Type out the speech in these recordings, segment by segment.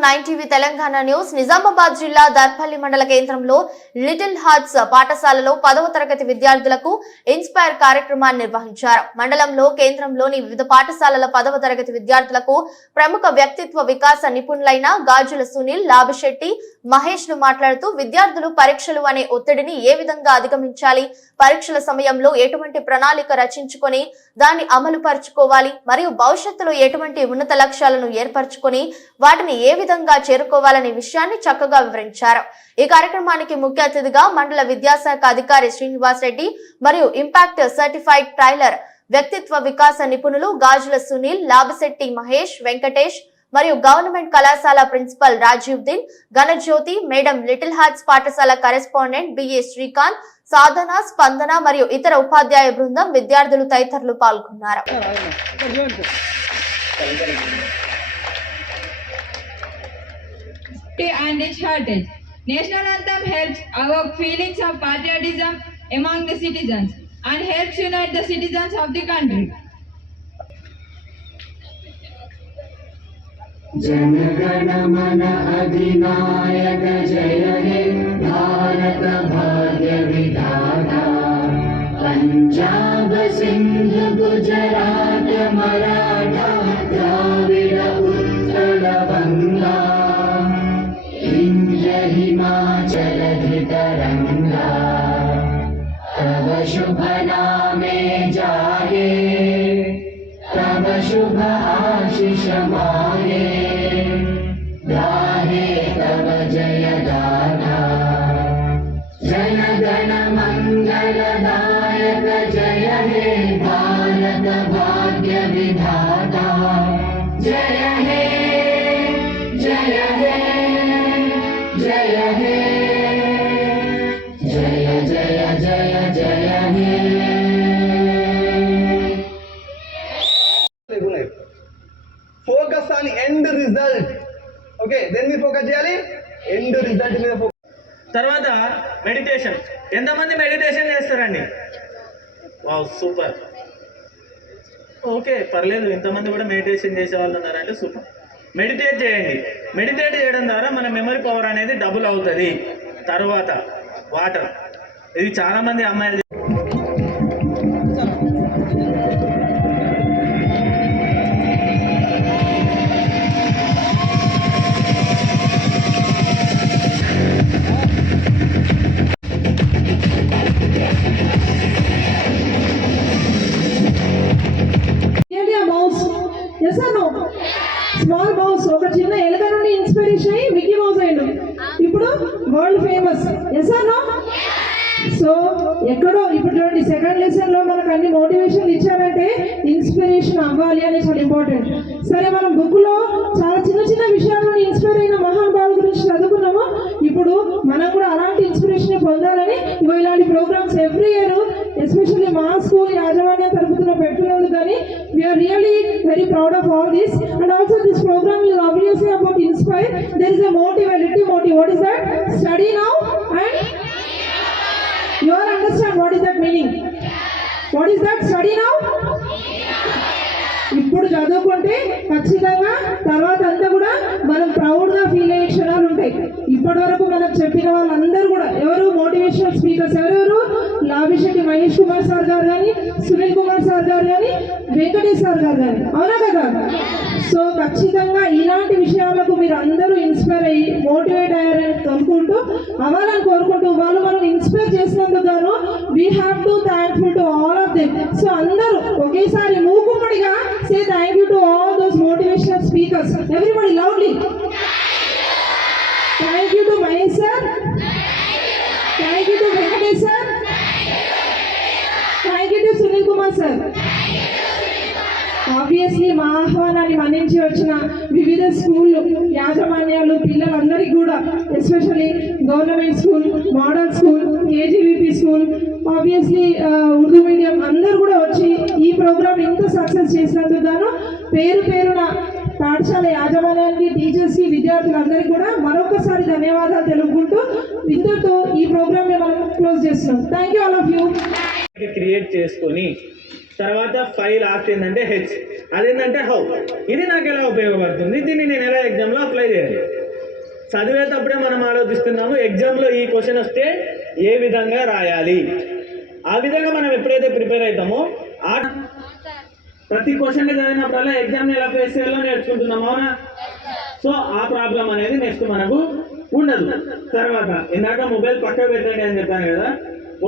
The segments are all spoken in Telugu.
నమస్తే nine TV Telangana news. Nizamabad జిల్లా దర్పల్లి మండల కేంద్రంలో లిటిల్ హార్ట్స్ పాఠశాలలో పదవ తరగతి విద్యార్థులకు ఇన్స్పైర్ కార్యక్రమాన్ని నిర్వహించారు. మండలంలో కేంద్రంలోని వివిధ పాఠశాలల పదవ తరగతి విద్యార్థులకు ప్రముఖ వ్యక్తిత్వ వికాస నిపుణులైన గాజుల సునీల్ లాభశెట్టి మహేష్లు మాట్లాడుతూ విద్యార్థులు పరీక్షలు అనే ఒత్తిడిని ఏ విధంగా అధిగమించాలి పరీక్షల సమయంలో ఎటువంటి ప్రణాళిక రచించుకొని దాన్ని అమలు పరుచుకోవాలి మరియు భవిష్యత్తులో ఎటువంటి ఉన్నత లక్ష్యాలను ఏర్పరచుకొని వాటిని ఏ విధంగా చేరుకోవాలనే విషయాన్ని చక్కగా వివరించారు ఈ కార్యక్రమానికి ముఖ్య అతిథిగా మండల విద్యాశాఖ అధికారి శ్రీనివాస్ రెడ్డి మరియు ఇంపాక్ట్ సర్టిఫైడ్ ట్రైలర్ వ్యక్తిత్వ వికాస నిపుణులు గాజుల సునీల్ లాభశెట్టి మహేష్ వెంకటేష్ మరియు గవర్నమెంట్ కళాశాల ప్రిన్సిపల్ రాజీవ్ దిన్ ఘనజ్యోతి మేడం లిటిల్ హార్ట్స్ పాఠశాల కరెస్పాండెంట్ బిఏ శ్రీకాంత్ సాధన స్పందన మరియు ఇతర ఉపాధ్యాయ బృందం విద్యార్థులు తదితరులు పాల్గొన్నారు and its heritage. National anthem helps our feelings of patriotism among the citizens and helps unite the citizens of the country. Jana Gana Mana अधिनायक जय हे भारत भाग्य विधाता पञ्जाब सिन्धु गुजरात मराठा तरंगा तब शुभ नामे जागे तब शुभ आशिष मा మెడిటేషన్ ఎంతమంది మెడిటేషన్ చేస్తారండి? వావ్ సూపర్ ఓకే పర్లేదు ఇంతమంది కూడా మెడిటేషన్ చేసే వాళ్ళు ఉన్నారంటే సూపర్ మెడిటేట్ చేయండి. మెడిటేట్ చేయడం ద్వారా మన మెమరీ పవర్ అనేది డబుల్ అవుతుంది. తర్వాత వాటర్ ఇది చాలా మంది అమ్మాయిలు సో ఎక్కడో ఇప్పుడు చూడండి సెకండ్ లెసన్లో మనకు అన్ని మోటివేషన్ ఇచ్చారంటే ఇన్స్పిరేషన్ అవ్వాలి అనేది చాలా ఇంపార్టెంట్ సరే మనం బుక్లో చాలా చిన్న చిన్న విషయాలు ఇన్స్పైర్ అయిన మహానుభావుల గురించి చదువుకున్నాము. ఇప్పుడు మనం కూడా అలాంటి ఇన్స్పిరేషన్ పొందాలని ఇలాంటి ప్రోగ్రామ్స్ ఎవ్రీ ఇయర్ ఎస్పెషల్లీ మా స్కూల్ యాజమాన్యం తరపున పెట్టలేదు కానీ we are really very proud of all this and also this program is obviously about inspire there is a motive little motive what is that what is that study now ఇప్పుడు చదువుకుంటే ఖచ్చితంగా తర్వాత అంతా కూడా మనం ప్రౌడ్గా ఫీల్ అయ్యే క్షణాలు ఉంటాయి. ఇప్పటి వరకు మనకు చెప్పిన వాళ్ళందరూ కూడా ఎవరు మోటివేషనల్ స్పీకర్స్ ఎవరెవరు? లాభిషకి మహేష్ కుమార్ సార్ గారు కానీ సునీల్ కుమార్ సార్ గారు కానీ వెంకటేష్ సార్ గారు కానీ అవునా కదా సో ఖచ్చితంగా ఇలాంటి విషయాలకు మీరు అందరూ ఇన్స్పైర్ అయ్యి మోటివేట్ అయ్యారని అనుకుంటూ అవ్వాలని కోరుకుంటూ వాళ్ళు మనం ఇన్స్పైర్ చేసినందుకు గాను we have to thankful to all of them so అందరూ ఒకేసారి మూకుమ్మడిగా say thank you to all those motivational speakers everybody loudly thank you to Mahesh sir thank you to Venkatesh sir obviously మా ఆహ్వానాన్ని మన్నించి వచ్చిన వివిధ స్కూళ్ళు యాజమాన్యాలు పిల్లలందరికీ కూడా especially government school model school KGVP school obviously Urdu medium అందరూ కూడా వచ్చి ఈ ప్రోగ్రామ్ ఎంత సక్సెస్ చేసినందుకు గాను పేరు పేరున పాఠశాల యాజమాన్యానికి టీచర్స్కి విద్యార్థులందరికీ కూడా మరొకసారి ధన్యవాదాలు తెలుపుకుంటూ ఇంతటితో ఈ ప్రోగ్రామ్ మనం క్లోజ్ చేస్తున్నాం. Thank you all of you create చేసుకొని ఫైవ్ లాస్ట్ ఏంటంటే హెచ్ అదేంటంటే హౌ. ఇది నాకు ఎలా ఉపయోగపడుతుంది? దీన్ని నేను ఎలా ఎగ్జామ్లో అప్లై చేయాలి? చదివేటప్పుడే మనం ఆలోచిస్తున్నాము ఎగ్జామ్లో ఈ క్వశ్చన్ వస్తే ఏ విధంగా రాయాలి? ఆ విధంగా మనం ఎప్పుడైతే ప్రిపేర్ అవుతామో ఆ ప్రతి క్వశ్చన్ చదివినప్పుడల్లా ఎగ్జామ్ని ఎలా ఫేస్ చేయాలో నేర్చుకుంటున్నాం అవునా? సో ఆ ప్రాబ్లం అనేది నెక్స్ట్ మనకు ఉండదు. తర్వాత ఇందాక మొబైల్ పక్క పెట్టండి అని చెప్పాను కదా.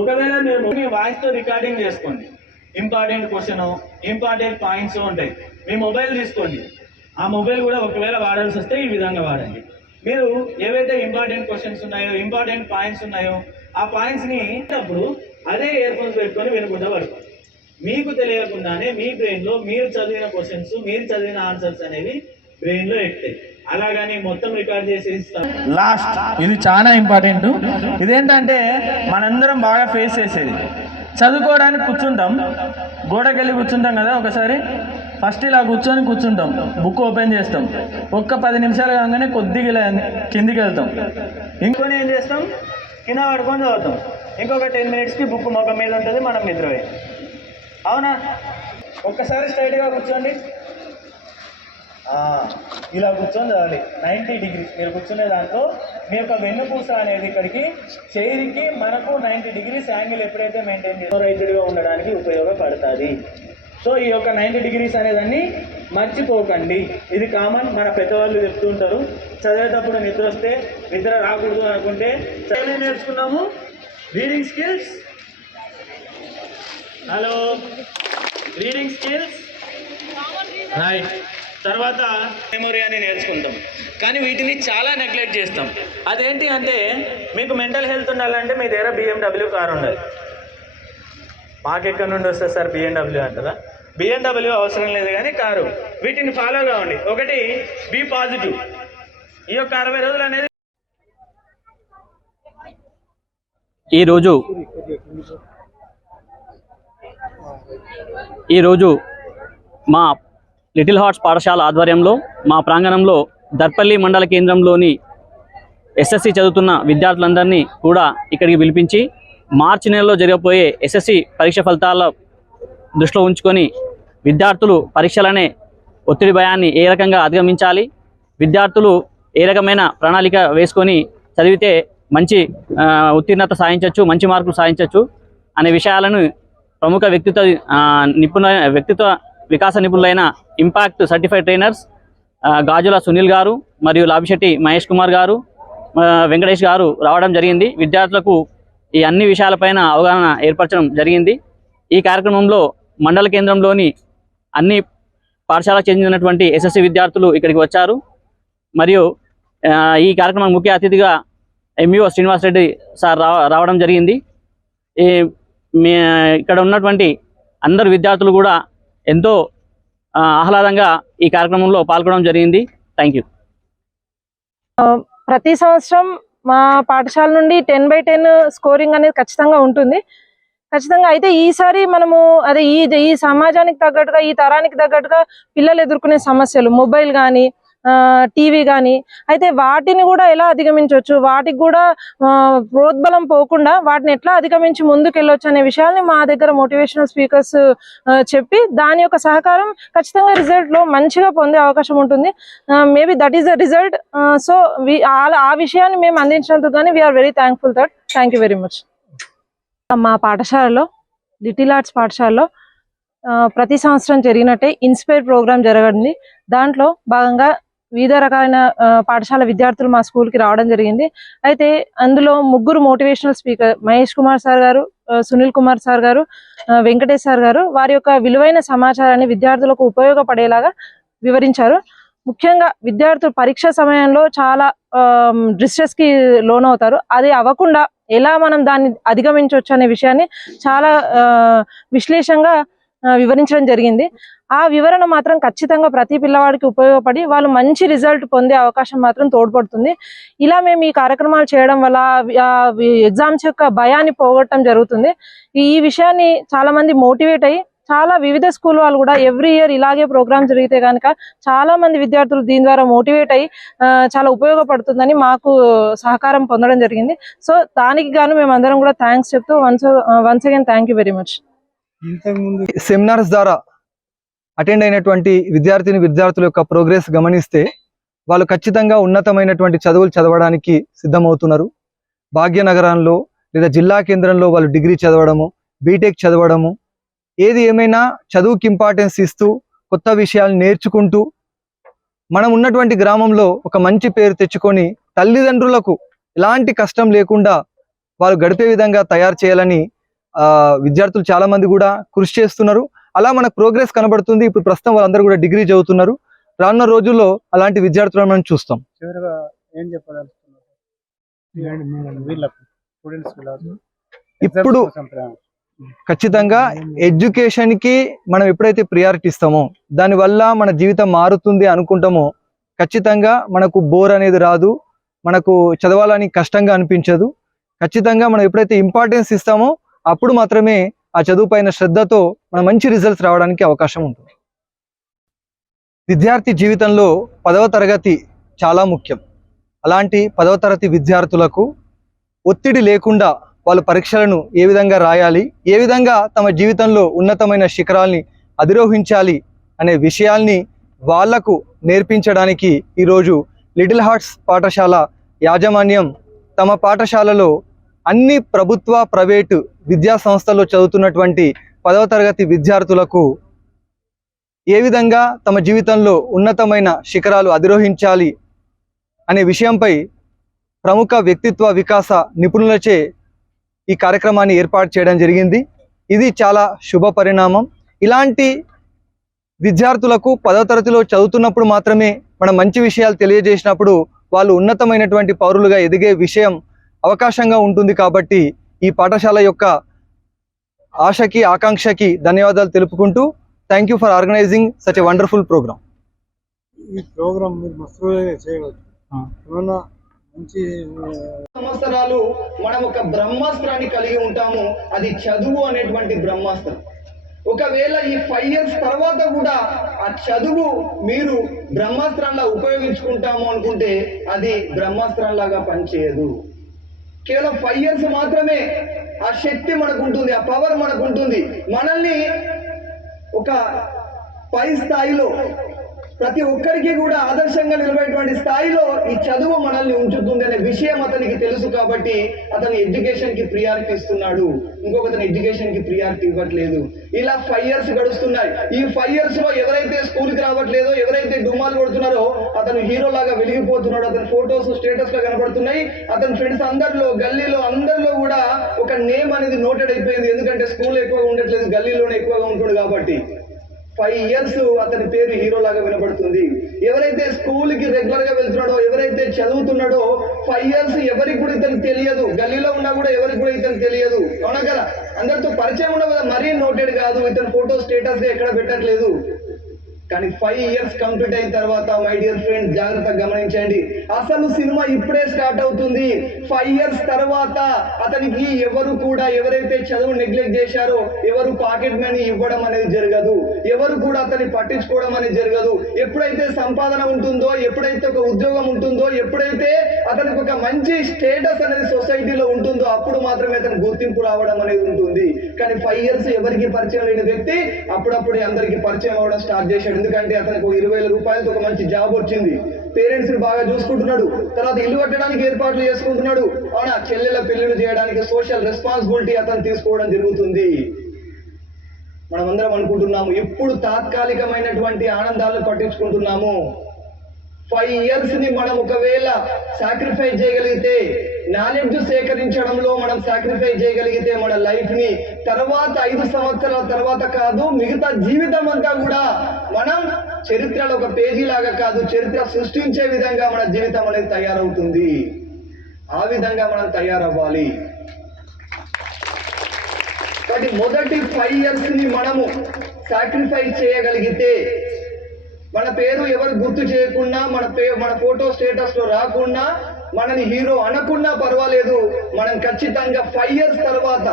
ఒకవేళ మీరు మీ వాయిస్తో రికార్డింగ్ చేసుకోండి. ఇంపార్టెంట్ క్వశ్చన్ ఇంపార్టెంట్ పాయింట్స్ ఉంటాయి. మీ మొబైల్ తీసుకోండి. ఆ మొబైల్ కూడా ఒకవేళ వాడాల్సి వస్తే ఈ విధంగా వాడండి. మీరు ఏవైతే ఇంపార్టెంట్ క్వశ్చన్స్ ఉన్నాయో ఇంపార్టెంట్ పాయింట్స్ ఉన్నాయో ఆ పాయింట్స్ని అప్పుడు అదే ఇయర్ ఫోన్స్ పెట్టుకొని వినుకుంటా పడుకోండి. మీకు తెలియకుండానే మీ బ్రెయిన్లో మీరు చదివిన క్వశ్చన్స్ మీరు చదివిన ఆన్సర్స్ అనేవి బ్రెయిన్లో ఎక్కుతాయి అలాగని మొత్తం రికార్డ్ చేసి లాస్ట్ ఇది చాలా ఇంపార్టెంట్ ఇదేంటంటే మనందరం బాగా ఫేస్ చేసేది. చదువుకోవడానికి కూర్చుంటాం. గోడకెళ్ళి కూర్చుంటాం కదా ఒకసారి. ఫస్ట్ ఇలా కూర్చొని కూర్చుంటాం. బుక్ ఓపెన్ చేస్తాం. ఒక్క పది నిమిషాలు కాగానే కొద్దిగా కిందికి వెళ్తాం ఇంకొని ఏం చేస్తాం? కింద పడుకొని చదువుతాం. ఇంకొక టెన్ మినిట్స్కి బుక్ మొక్క మీద ఉంటుంది మనం నిద్రపోయి. అవునా? ఒక్కసారి స్ట్రైట్గా కూర్చోండి. ఇలా కూర్చొని చదవాలి. నైంటీ డిగ్రీస్ మీరు కూర్చునే దాంట్లో మీ యొక్క వెన్నుపూస అనేది ఇక్కడికి చైర్కి మనకు నైంటీ డిగ్రీస్ యాంగిల్ ఎప్పుడైతే మెయింటైన్ రైతుడిగా ఉండడానికి ఉపయోగపడుతుంది. సో ఈ యొక్క నైంటీ డిగ్రీస్ అనేదాన్ని మర్చిపోకండి. ఇది కామన్. మన పెద్దవాళ్ళు చెప్తూ ఉంటారు. చదివేటప్పుడు నిద్ర వస్తే నిద్ర రాకూడదు అనుకుంటే చదివి నేర్చుకున్నాము? Reading skills hello reading skills right తర్వాత మెమొరీ అని నేర్చుకుంటాం కానీ వీటిని చాలా నెగ్లెక్ట్ చేస్తాం. అదేంటి అంటే మీకు మెంటల్ హెల్త్ ఉండాలంటే మీ దగ్గర బిఎండబ్ల్యూ కార్ ఉండాలి. మాకెక్కడి నుండి వస్తుంది సార్ బిఎండబ్ల్యూ అంటారా? బిఎండబ్ల్యూ అవసరం లేదు కానీ కారు. వీటిని ఫాలో కావండి ఒకటి బి పాజిటివ్ ఈ యొక్క అరవై రోజులు అనేది ఈరోజు ఈరోజు మా లిటిల్ హార్ట్స్ పాఠశాల ఆధ్వర్యంలో మా ప్రాంగణంలో దర్పల్లి మండల కేంద్రంలోని ఎస్ఎస్సి చదువుతున్న విద్యార్థులందరినీ కూడా ఇక్కడికి పిలిపించి మార్చి నెలలో జరగబోయే ఎస్ఎస్సి పరీక్ష ఫలితాల దృష్టిలో ఉంచుకొని విద్యార్థులు పరీక్షలనే ఒత్తిడి భయాన్ని ఏ రకంగా అధిగమించాలి? విద్యార్థులు ఏ రకమైన ప్రణాళిక వేసుకొని చదివితే మంచి ఉత్తీర్ణత సాధించవచ్చు మంచి మార్కులు సాధించవచ్చు అనే విషయాలను ప్రముఖ వ్యక్తిత్వ నిపుణ వ్యక్తిత్వ వికాస నిపుణులైన impact certified trainers Gajula Sunil garu మరియు లాభిశెట్టి మహేష్ కుమార్ గారు వెంకటేష్ గారు రావడం జరిగింది. విద్యార్థులకు ఈ అన్ని విషయాలపైన అవగాహన ఏర్పరచడం జరిగింది. ఈ కార్యక్రమంలో మండల కేంద్రంలోని అన్ని పాఠశాలకు చెందినటువంటి ఎస్ఎస్సి విద్యార్థులు ఇక్కడికి వచ్చారు. మరియు ఈ కార్యక్రమం ముఖ్య అతిథిగా ఎంఈఓ శ్రీనివాస్ రెడ్డి సార్ రావ రావడం జరిగింది. ఈ ఇక్కడ ఉన్నటువంటి అందరు విద్యార్థులు కూడా ఎంతో ఆహ్లాదంగా ఈ కార్యక్రమంలో పాల్గొనడం జరిగింది. థ్యాంక్ యూ ప్రతి సంవత్సరం మా పాఠశాల నుండి టెన్ బై టెన్ స్కోరింగ్ అనేది ఖచ్చితంగా ఉంటుంది. ఖచ్చితంగా అయితే ఈసారి మనము అదే ఈ ఈ సమాజానికి తగ్గట్టుగా ఈ తరానికి తగ్గట్టుగా పిల్లలు ఎదుర్కొనే సమస్యలు మొబైల్ కానీ టీవీ కానీ అయితే వాటిని కూడా ఎలా అధిగమించవచ్చు? వాటికి కూడా ప్రోద్బలం పోకుండా వాటిని ఎట్లా అధిగమించి ముందుకెళ్ళొచ్చు అనే విషయాల్ని మా దగ్గర మోటివేషనల్ స్పీకర్స్ చెప్పి దాని యొక్క సహకారం ఖచ్చితంగా రిజల్ట్లో మంచిగా పొందే అవకాశం ఉంటుంది. Maybe that is the result. So ఆ విషయాన్ని మేము అందించినందుకు కానీ we are very thankful that. Thank you very much. మా పాఠశాలలో లిటిల్ ఆర్ట్స్ పాఠశాలలో ప్రతి సంవత్సరం జరిగినట్టే ఇన్స్పైర్ ప్రోగ్రామ్ జరగండి దాంట్లో భాగంగా వివిధ రకాలైన పాఠశాల విద్యార్థులు మా స్కూల్కి రావడం జరిగింది. అయితే అందులో ముగ్గురు motivational speaker Mahesh Kumar sir garu Sunil Kumar sir గారు వెంకటేష్ సార్ గారు వారి యొక్క విలువైన సమాచారాన్ని విద్యార్థులకు ఉపయోగపడేలాగా వివరించారు. ముఖ్యంగా విద్యార్థులు పరీక్ష సమయంలో చాలా డిస్ట్రెస్కి లోనవుతారు. అది అవ్వకుండా ఎలా మనం దాన్ని అధిగమించవచ్చు అనే విషయాన్ని చాలా విశ్లేషంగా వివరించడం జరిగింది. ఆ వివరణ మాత్రం ఖచ్చితంగా ప్రతి పిల్లవాడికి ఉపయోగపడి వాళ్ళు మంచి రిజల్ట్ పొందే అవకాశం మాత్రం తోడ్పడుతుంది. ఇలా మేము ఈ కార్యక్రమాలు చేయడం వల్ల ఎగ్జామ్స్ యొక్క భయాన్ని పోగొట్టడం జరుగుతుంది. ఈ విషయాన్ని చాలా మంది మోటివేట్ అయ్యి చాలా వివిధ స్కూల్ వాళ్ళు కూడా ఎవ్రీ ఇయర్ ఇలాగే ప్రోగ్రామ్ జరిగితే కనుక చాలా మంది విద్యార్థులు దీని ద్వారా మోటివేట్ అయ్యి చాలా ఉపయోగపడుతుందని మాకు సహకారం పొందడం జరిగింది. సో దానికి గాను మేము అందరం కూడా థ్యాంక్స్ చెప్తూ once once again thank you very much. Seminars ద్వారా అటెండ్ అయినటువంటి విద్యార్థిని విద్యార్థుల యొక్క ప్రోగ్రెస్ గమనిస్తే వాళ్ళు ఖచ్చితంగా ఉన్నతమైనటువంటి చదువులు చదవడానికి సిద్ధమవుతున్నారు. భాగ్యనగరంలో లేదా జిల్లా కేంద్రంలో వాళ్ళు డిగ్రీ చదవడము బీటెక్ చదవడము ఏది ఏమైనా చదువుకి ఇంపార్టెన్స్ ఇస్తూ కొత్త విషయాలు నేర్చుకుంటూ మనం ఉన్నటువంటి గ్రామంలో ఒక మంచి పేరు తెచ్చుకొని తల్లిదండ్రులకు ఎలాంటి కష్టం లేకుండా వాళ్ళు గడిపే విధంగా తయారు చేయాలని విద్యార్థులు చాలా మంది కూడా కృషి చేస్తున్నారు. అలా మనకు ప్రోగ్రెస్ కనబడుతుంది. ఇప్పుడు ప్రస్తుతం వాళ్ళందరూ కూడా డిగ్రీ చదువుతున్నారు. రానున్న రోజుల్లో అలాంటి విద్యార్థులను మనం చూస్తాం. చివరిగా ఏం చెప్పదలుచుకున్నారు? ఇప్పుడు ఖచ్చితంగా ఎడ్యుకేషన్కి మనం ఎప్పుడైతే ప్రియారిటీ ఇస్తామో దానివల్ల మన జీవితం మారుతుంది అనుకుంటామో ఖచ్చితంగా మనకు బోర్ అనేది రాదు. మనకు చదవాలని కష్టంగా అనిపించదు. ఖచ్చితంగా మనం ఎప్పుడైతే ఇంపార్టెన్స్ ఇస్తామో అప్పుడు మాత్రమే ఆ చదువు పైన శ్రద్ధతో మన మంచి రిజల్ట్స్ రావడానికి అవకాశం ఉంటుంది. విద్యార్థి జీవితంలో పదవ తరగతి చాలా ముఖ్యం. అలాంటి పదవ తరగతి విద్యార్థులకు ఒత్తిడి లేకుండా వాళ్ళు పరీక్షలను ఏ విధంగా రాయాలి ఏ విధంగా తమ జీవితంలో ఉన్నతమైన శిఖరాల్ని అధిరోహించాలి అనే విషయాల్ని వాళ్ళకు నేర్పించడానికి ఈరోజు లిటిల్ హార్ట్స్ పాఠశాల యాజమాన్యం తమ పాఠశాలలో అన్ని ప్రభుత్వ ప్రైవేటు విద్యా సంస్థల్లో చదువుతున్నటువంటి పదవ తరగతి విద్యార్థులకు ఏ విధంగా తమ జీవితంలో ఉన్నతమైన శిఖరాలు అధిరోహించాలి అనే విషయంపై ప్రముఖ వ్యక్తిత్వ వికాస నిపుణులచే ఈ కార్యక్రమాన్ని ఏర్పాటు చేయడం జరిగింది. ఇది చాలా శుభ పరిణామం. ఇలాంటి విద్యార్థులకు పదవ తరగతిలో చదువుతున్నప్పుడు మాత్రమే మనం మంచి విషయాలు తెలియజేసినప్పుడు వాళ్ళు ఉన్నతమైనటువంటి పౌరులుగా ఎదిగే విషయం అవకాశంగా ఉంటుంది కాబట్టి ఈ పాఠశాల యొక్క ఆశకి ఆకాంక్షకి ధన్యవాదాలు తెలుపుకుంటూ thank you for organizing such a wonderful program ఈ ప్రోగ్రామ్ మీరు మస్తు చేయవచ్చు. మంచి సంవత్సరాలు మనం ఒక బ్రహ్మాస్త్రాన్ని కలిగి ఉంటాము. అది చదువు అనేటువంటి బ్రహ్మాస్త్రం. ఒకవేళ ఈ ఫైవ్ ఇయర్స్ తర్వాత కూడా ఆ చదువు మీరు బ్రహ్మాస్త్రంలా ఉపయోగించుకుంటాము అనుకుంటే అది బ్రహ్మాస్త్రంలాగా పనిచేయదు. కేవలం ఫైవ్ ఇయర్స్ మాత్రమే ఆ శక్తి మనకు ఉంటుంది ఆ పవర్ మనకు ఉంటుంది మనల్ని ఒక పై స్థాయిలో ప్రతి ఒక్కరికి కూడా ఆదర్శంగా నిలబడేటువంటి స్థాయిలో ఈ చదువు మనల్ని ఉంచుతుంది అనే విషయం అతనికి తెలుసు కాబట్టి అతను ఎడ్యుకేషన్కి ప్రియారిటీ ఇస్తున్నాడు. ఇంకొక అతను ఎడ్యుకేషన్కి ప్రియారిటీ ఇవ్వట్లేదు. ఇలా ఫైవ్ ఇయర్స్ గడుస్తున్నాయి. ఈ ఫైవ్ ఇయర్స్లో ఎవరైతే స్కూల్కి రావట్లేదో ఎవరైతే డుమ్మాలు కొడుతున్నారో అతను హీరో లాగా వెలిగిపోతున్నాడు. అతని ఫొటోస్ స్టేటస్లో కనబడుతున్నాయి. అతని ఫ్రెండ్స్ అందరిలో గల్లీలో అందరిలో కూడా ఒక నేమ్ అనేది నోటెడ్ అయిపోయింది. ఎందుకంటే స్కూల్ ఎక్కువగా ఉండట్లేదు గల్లీలోనే ఎక్కువగా ఉంటుంది కాబట్టి. ఫైవ్ ఇయర్స్ అతని పేరు హీరో లాగా వినబడుతుంది. ఎవరైతే స్కూల్కి రెగ్యులర్గా వెళ్తున్నాడో ఎవరైతే చదువుతున్నాడో ఫైవ్ ఇయర్స్ ఎవరికి కూడా ఇతనికి తెలియదు. గల్లీలో ఉన్నా కూడా ఎవరికి కూడా ఇతనికి తెలియదు. అవునా కదా? అందరితో పరిచయం ఉండవు కదా? మరీ నోటెడ్ కాదు. ఇతని ఫోటో స్టేటస్గా ఎక్కడ పెట్టట్లేదు. కానీ ఫైవ్ ఇయర్స్ కంప్లీట్ అయిన తర్వాత మై డియర్ ఫ్రెండ్ జాగ్రత్తగా గమనించండి. అసలు సినిమా ఇప్పుడే స్టార్ట్ అవుతుంది. ఫైవ్ ఇయర్స్ తర్వాత అతనికి ఎవరు కూడా ఎవరైతే చదువు నెగ్లెక్ట్ చేశారో ఎవరు పాకెట్ మనీ ఇవ్వడం అనేది జరగదు. ఎవరు కూడా అతన్ని పట్టించుకోవడం అనేది జరగదు. ఎప్పుడైతే సంపాదన ఉంటుందో ఎప్పుడైతే ఒక ఉద్యోగం ఉంటుందో ఎప్పుడైతే అతనికి ఒక మంచి స్టేటస్ అనేది సొసైటీలో ఉంటుందో అప్పుడు మాత్రమే అతను గుర్తింపు రావడం అనేది ఉంటుంది. కానీ ఫైవ్ ఇయర్స్ ఎవరికి పరిచయం లేని వ్యక్తి అప్పుడప్పుడు అందరికి పరిచయం అవ్వడం స్టార్ట్ చేశాడు. ఎందుకంటే అతనికి ఇరవై వేల రూపాయలతో ఒక మంచి జాబ్ వచ్చింది. పేరెంట్స్ని బాగా చూసుకుంటున్నాడు. తర్వాత ఇల్లు కట్టడానికి ఏర్పాట్లు చేసుకుంటున్నాడు. అవునా? చెల్లెల పెళ్ళిళ్ళు చేయడానికి సోషల్ రెస్పాన్సిబిలిటీ అతను తీసుకోవడం జరుగుతుంది. మనమందరం అనుకుంటున్నాము ఎప్పుడు తాత్కాలికమైనటువంటి ఆనందాలను పట్టించుకుంటున్నాము. ఫైవ్ ఇయర్స్ని మనం ఒకవేళ సాక్రిఫైస్ చేయగలిగితే నాలెడ్జ్ సేకరించడంలో మనం సాక్రిఫైస్ చేయగలిగితే మన లైఫ్ని తర్వాత ఐదు సంవత్సరాల తర్వాత కాదు మిగతా జీవితం అంతా కూడా మనం చరిత్రలో ఒక పేజీ లాగా కాదు చరిత్ర సృష్టించే విధంగా మన జీవితం అనేది తయారవుతుంది. ఆ విధంగా మనం తయారవ్వాలి. కాబట్టి మొదటి ఫైవ్ ఇయర్స్ని మనము సాక్రిఫైస్ చేయగలిగితే మన పేరు ఎవరు గుర్తు చేయకుండా మన పే మన ఫోటో స్టేటస్లో రాకుండా మనని హీరో అనకుండా పర్వాలేదు. మనం ఖచ్చితంగా ఫైవ్ ఇయర్స్ తర్వాత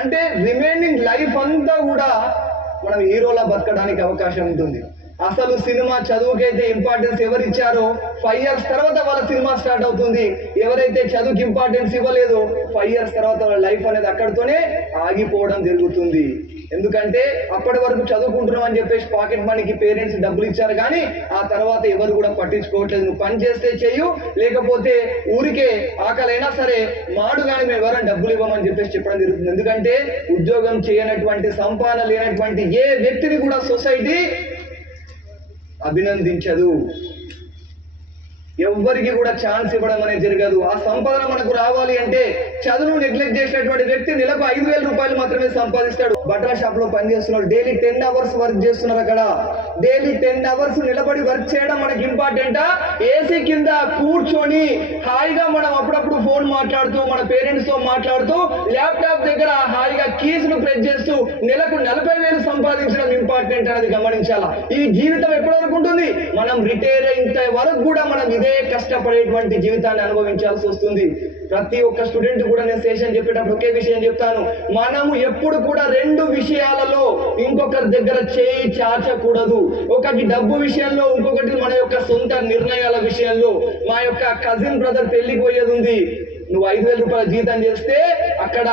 అంటే రిమైనింగ్ లైఫ్ అంతా కూడా మనం హీరోలా బతకడానికి అవకాశం ఉంటుంది. అసలు సినిమా చదువుకైతే ఇంపార్టెన్స్ ఎవరు ఇచ్చారో ఫైవ్ ఇయర్స్ తర్వాత వాళ్ళ సినిమా స్టార్ట్ అవుతుంది. ఎవరైతే చదువుకి ఇంపార్టెన్స్ ఇవ్వలేదో ఫైవ్ ఇయర్స్ తర్వాత వాళ్ళ లైఫ్ అనేది అక్కడితోనే ఆగిపోవడం జరుగుతుంది. ఎందుకంటే అప్పటి వరకు చదువుకుంటున్నాం అని చెప్పేసి పాకెట్ మనీకి పేరెంట్స్ డబ్బులు ఇచ్చారు కానీ ఆ తర్వాత ఎవరు కూడా పట్టించుకోవట్లేదు. నువ్వు పని చేస్తే చెయ్యు లేకపోతే ఊరికే ఆకలైనా సరే మాడు కానీ మేము ఎవరైనా డబ్బులు ఇవ్వమని చెప్పేసి చెప్పడం జరుగుతుంది. ఎందుకంటే ఉద్యోగం చేయనటువంటి సంపాదన లేనటువంటి ఏ వ్యక్తిని కూడా సొసైటీ అభినందించదు. ఎవ్వరికి కూడా ఛాన్స్ ఇవ్వడం అనేది జరగదు. ఆ సంపాదన మనకు రావాలి అంటే చదువును నెగ్లెక్ట్ చేసినటువంటి వ్యక్తి నెలకు ఐదు వేల రూపాయలు మాత్రమే సంపాదిస్తాడు. బట్టల షాప్లో పని చేస్తున్నాడు. డైలీ టెన్ అవర్స్ వర్క్ చేస్తున్నారు అక్కడ. డైలీ టెన్ అవర్స్ నిలబడి వర్క్ చేయడం మనకి ఇంపార్టెంటా ఏసీ కింద కూర్చొని హాయిగా మనం అప్పుడప్పుడు ఫోన్ మాట్లాడుతూ మన పేరెంట్స్తో మాట్లాడుతూ ల్యాప్టాప్ దగ్గర హాయిగా కీస్ను ప్రెస్ చేస్తూ నెలకు నలభై వేలు సంపాదించడం ఇంపార్టెంట్ అనేది గమనించాలా? ఈ జీవితం ఎప్పటి వరకు ఉంటుంది మనం రిటైర్ అయిన వరకు కూడా మనం ఇదే కష్టపడేటువంటి జీవితాన్ని అనుభవించాల్సి వస్తుంది. ప్రతి ఒక్క స్టూడెంట్ కూడా నేను శేషన్ చెప్పేటప్పుడు ఒకే విషయం చెప్తాను. మనము ఎప్పుడు కూడా రెండు విషయాలలో ఇంకొకరి దగ్గర చేయి చాచకూడదు. ఒకటి డబ్బు విషయంలో ఇంకొకటి మన యొక్క సొంత నిర్ణయాల విషయంలో. మా యొక్క కజిన్ బ్రదర్ పెళ్ళికి పోయేది ఉంది. నువ్వు ఐదు వేల రూపాయల జీతం చేస్తే అక్కడ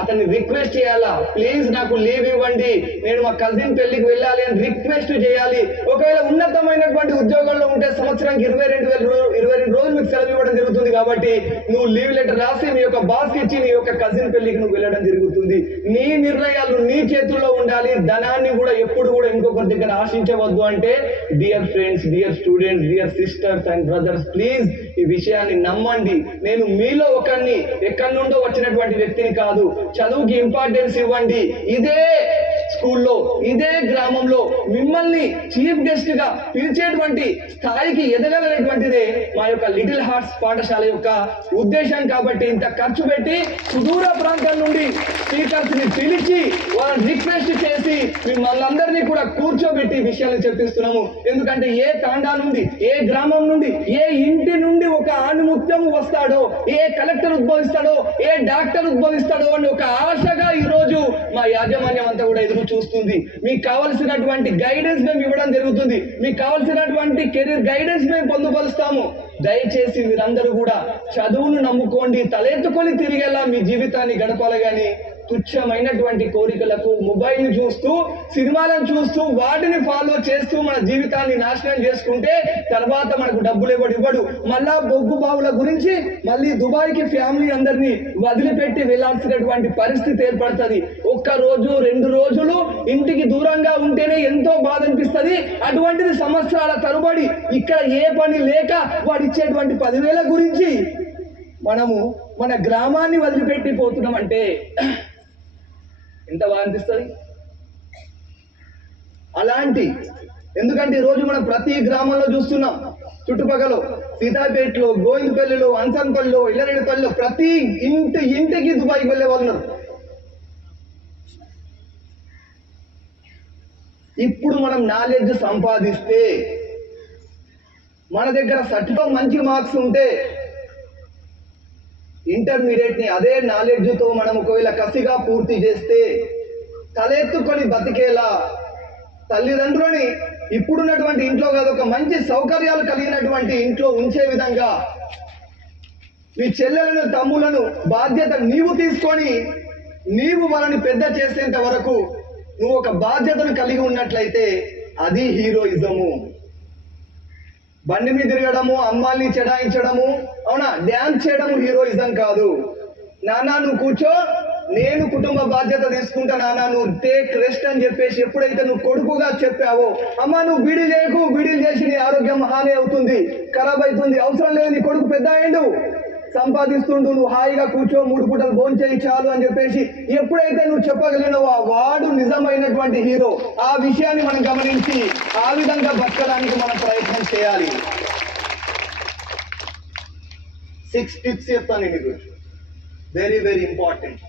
అతన్ని రిక్వెస్ట్ చేయాలా? ప్లీజ్ నాకు లీవ్ ఇవ్వండి. నేను మా కజిన్ పెళ్ళికి వెళ్ళాలి అని రిక్వెస్ట్ చేయాలి. ఒకవేళ ఉన్నతమైనటువంటి ఉద్యోగంలో ఉంటే సంవత్సరానికి ఇరవై రెండు వేల ఇరవై రెండు రోజులు మీకు సెలవు ఇవ్వడం జరుగుతుంది కాబట్టి నువ్వు లీవ్ లెటర్ రాసి నీ యొక్క బాస్ ఇచ్చి నీ యొక్క కజిన్ పెళ్ళికి నువ్వు వెళ్ళడం జరుగుతుంది. నీ నిర్ణయాలు నీ చేతుల్లో ఉండాలి. ధనాన్ని కూడా ఎప్పుడు కూడా ఇంకొకరి దగ్గర ఆశించవద్దు అంటే dear friends dear students dear sisters and brothers please ఈ విషయాన్ని నమ్మండి. నేను మీలో ఒకరిని ఎక్కడి నుండో వచ్చినటువంటి వ్యక్తిని కాదు. చదువుకి ఇంపార్టెన్స్ ఇవ్వండి. ఇదే స్కూల్లో ఇదే గ్రామంలో మిమ్మల్ని చీఫ్ గెస్ట్గా పిలిచేటువంటి స్థాయికి ఎదగలనేటువంటిదే మా యొక్క లిటిల్ హార్ట్స్ పాఠశాల యొక్క ఉద్దేశం కాబట్టి ఇంత ఖర్చు పెట్టి సుదూర ప్రాంతం నుండి స్పీకర్స్ని పిలిచి వాళ్ళని రిక్వెస్ట్ చేసి మిమ్మల్ని అందరినీ కూడా కూర్చోబెట్టి విషయాలు చెప్పిస్తున్నాము. ఎందుకంటే ఏ తాండా నుండి ఏ గ్రామం నుండి ఏ ఇంటి నుండి ఒక ఆణిముత్యం వస్తాడో ఏ కలెక్టర్ ఉద్భవిస్తాడో ఏ డాక్టర్ ఉద్భవిస్తాడో అని ఒక ఆశగా ఈరోజు మా యాజమాన్యం అంతా కూడా ఎదురు చూస్తుంది. మీకు కావలసినటువంటి గైడెన్స్ మేము ఇవ్వడం జరుగుతుంది. మీకు కావలసినటువంటి కెరీర్ గైడెన్స్ మేము పొందుపరుస్తాము. దయచేసి మీరందరూ కూడా చదువును నమ్ముకోండి. తలెత్తుకొని తిరిగేలా మీ జీవితాన్ని గడపాలి కానీ తుచ్చమైనటువంటి కోరికలకు మొబైల్ చూస్తూ సినిమాలను చూస్తూ వాటిని ఫాలో చేస్తూ మన జీవితాన్ని నాశనం చేసుకుంటే తర్వాత మనకు డబ్బులు ఇవ్వడు ఇవ్వడు. మళ్ళా బొగ్గు బావుల గురించి మళ్ళీ దుబాయ్కి ఫ్యామిలీ అందరినీ వదిలిపెట్టి వెళ్ళాల్సినటువంటి పరిస్థితి ఏర్పడుతుంది. ఒక్క రోజు రెండు రోజులు ఇంటికి దూరంగా ఉంటేనే ఎంతో బాధ అనిపిస్తుంది. అటువంటిది సంవత్సరాల తరబడి ఇక్కడ ఏ పని లేక వాడు ఇచ్చేటువంటి పదివేల గురించి మనము మన గ్రామాన్ని వదిలిపెట్టి పోతున్నాం అంటే ఎంత బాగా అనిపిస్తుంది? అలాంటి ఎందుకంటే ఈ రోజు మనం ప్రతి గ్రామంలో చూస్తున్నాం చుట్టుపక్కల సీతాపేటలో గోవిందపల్లిలో అంసన్పల్లిలో ఇల్లరెడ్డిపల్లిలో ప్రతి ఇంటి ఇంటికి దుబాయ్కి వెళ్ళే వాళ్ళు ఉన్నారు. ఇప్పుడు మనం నాలెడ్జ్ సంపాదిస్తే మన దగ్గర సర్టిఫికేట్ మంచి మార్క్స్ ఉంటే ఇంటర్మీడియట్ని అదే నాలెడ్జ్తో మనం ఒకవేళ కసిగా పూర్తి చేస్తే తలెత్తుకొని బతికేలా? తల్లిదండ్రులని ఇప్పుడున్నటువంటి ఇంట్లో కాదు ఒక మంచి సౌకర్యాలు కలిగినటువంటి ఇంట్లో ఉంచే విధంగా మీ చెల్లెలను తమ్ములను బాధ్యత నీవు తీసుకొని నీవు వాళ్ళని పెద్ద చేసేంత వరకు నువ్వు ఒక బాధ్యతను కలిగి ఉన్నట్లయితే అది హీరోయిజము. బండి మీద తిరగడము అమ్మాయిని చెడాయించడము అవునా? డ్యాన్స్ చేయడము హీరోయిజం కాదు. నానా నువ్వు కూర్చో. నేను కుటుంబ బాధ్యత తీసుకుంటా నాన్న. నువ్వు టేక్ రెస్ట్ అని చెప్పేసి ఎప్పుడైతే నువ్వు కొడుకుగా చెప్పావో అమ్మ నువ్వు బీడీ చేయకు బీడీలు చేసి నీ ఆరోగ్యం హాని అవుతుంది ఖరాబ్ అవుతుంది. అవసరం లేదు నీ కొడుకు పెద్ద అయ్యిండు సంపాదిస్తుండు నువ్వు హాయిగా కూర్చో మూడు పూటలు భోంచేయి చాలు అని చెప్పేసి ఎప్పుడైతే నువ్వు చెప్పగలిగినవో ఆ వాడు నిజమైనటువంటి హీరో. ఆ విషయాన్ని మనం గమనించి ఆ విధంగా బతకడానికి మనం ప్రయత్నం చేయాలి. సిక్స్ టిప్స్ చెప్తాను నీకు వెరీ వెరీ ఇంపార్టెంట్